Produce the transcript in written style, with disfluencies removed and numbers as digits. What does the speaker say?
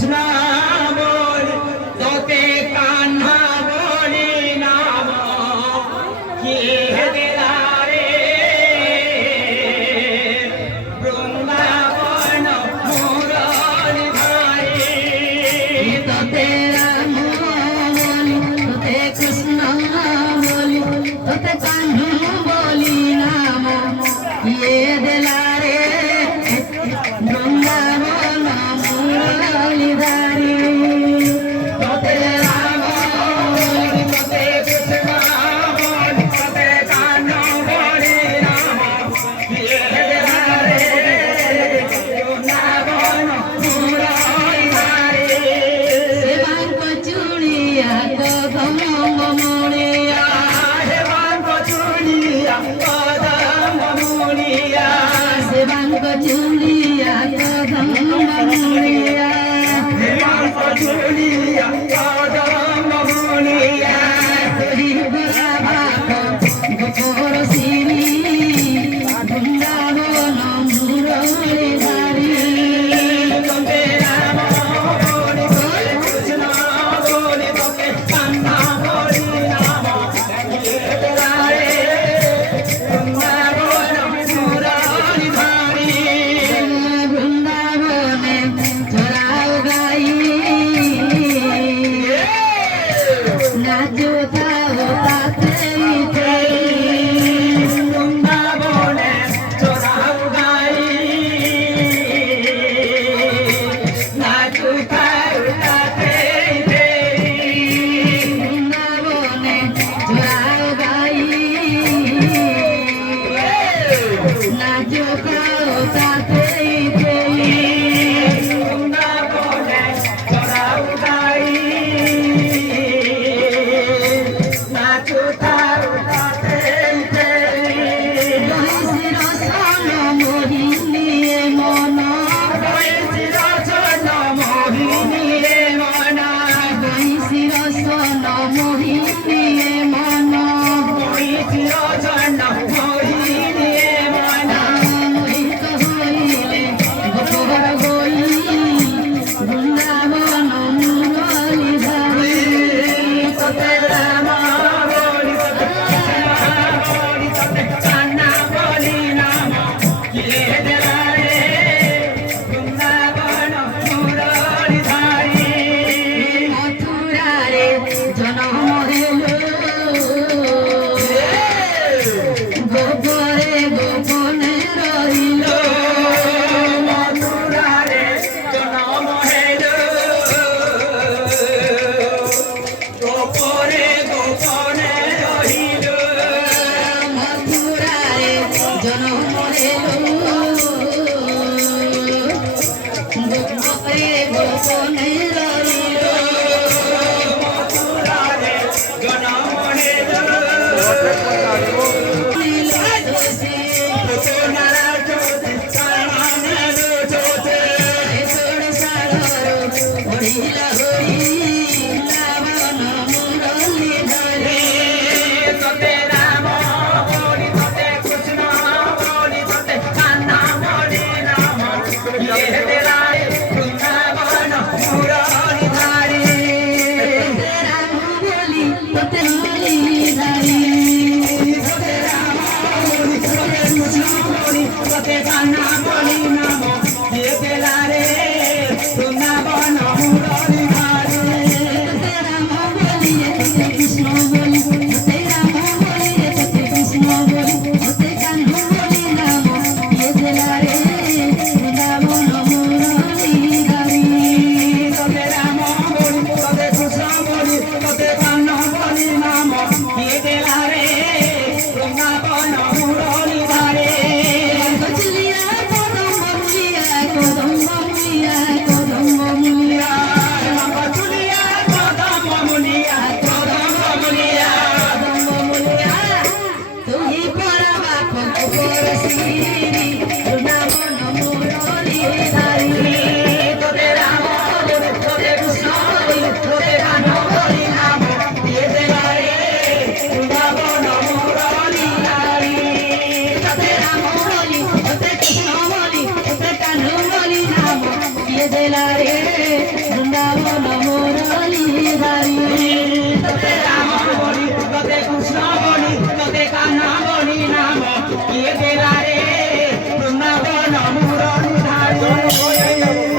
কৃষ্ণ বলি তোতে কান্না বলি নাম কে দিলা রে বৃন্দাবন মুরলী ধারি তোতে রাম বলি তোতে কৃষ্ণ বলি তোতে কান্হু বলি নাম কিয়ে দেলা রে বৃন্দাবন মুরলী ধারি তোতে রাম বলি তোতে কৃষ্ণ বলি তোতে কান্না বলি নাম কে দিলা রে বৃন্দাবন মুরলী ধারি সেবাঙ্ক চুড়িয়া কদম মমুড়িয়া সেবাঙ্ক চুড়িয়া কদম মুড়িয়া সেবাঙ্ক চুড়িয়া কদম মমুড়িয়া সেবাঙ্ক চুড়িয়া কদম মুড়িয়া তোরি গোলা বাপ গোপর সিরি বৃন্দাবন মুরলী ধারি তোতে রাম বলি তোতে কৃষ্ণ বলি তোতে কান্না বলি নাম কে দিলা রে বৃন্দাবন মুরলী ধারি বৃন্দাবনে চড়াও গাই নাচো থাও তাতে বৃন্দাবনে চড়াও গাই নাচু খাও তাতে বৃন্দাবনে চড়াও গাই নাচো খাও তাতে বৃন্দাবনে চড়াও গাই নাচু খাও তাতে বহিষির সন মোহিনীয়ে মন বৈশির চন মোহিনীয়ে মনা বহিষির সন মোহিনীয়ে মন বৈশির চন মোহিনীয়ে মনা মোহিত হইলে গোপর গই বৃন্দাবন মুরলী ধারি তোতে রাম বলি তোতে কৃষ্ণ বলি তোতে কান্না বলি নাম কে দিলা রে বৃন্দাবন মুরলী ধারি মথুরারে জনম হেল গোপরে গোপনে রহিল মথুরারে জনম হেল গোপরে গোপনে রহিল মথুরারে জনম হেল গোপরে গোপনে রহিল মথুরারে জনম হেল সোনারা জ্যোতি চাঁদের জ্যোতি তোর সাগর পড়িল হরি বৃন্দাবন মুরলী ধারি তোতে রাম বলি তোতে কৃষ্ণ বলি তোতে কান্না বলি নাম কে দিলা রে বৃন্দাবন মুরলী ধারি তোতে রাম বলি তোতে মুরলী ধারি তোতে রাম বলি তোতে কৃষ্ণ বলি তোতে কান্না বলি নাম কে দিলা রে বৃন্দাবন মুরলী ধারি তোতে রাম বলি তোতে কৃষ্ণ বলি তোতে রাম বলি তোতে কৃষ্ণ বলি তোতে কান্হু বলি নাম কে দিলা রে বৃন্দাবন মুরলী ধারি তোতে রাম বলি তোতে কৃষ্ণ বলি তোতে কান্না বলি নাম কে দিলা রে বৃন্দাবন মুরলী ধারি কচলিয়া কদম মুলিয়া কদম মুলিয়া কদম মুলিয়া চুলিয়া কদম মুনিয়া কদম মুনিয়া কদম মুলিয়া তুই পরা বাপ গোপর সিরি বৃন্দাবন মুরলী ধারি তোতে রাম বলি তোতে কৃষ্ণ বলি তোতে কান্না বলি নাম কে দিলা রে বৃন্দাবন মুরলী ধারি তোতে রাম বলি তোতে কৃষ্ণ বলি তোতে কান্হু বলি নাম দিয়ে দিলা রে দেলা রে বৃন্দাবন মুরলী ধারে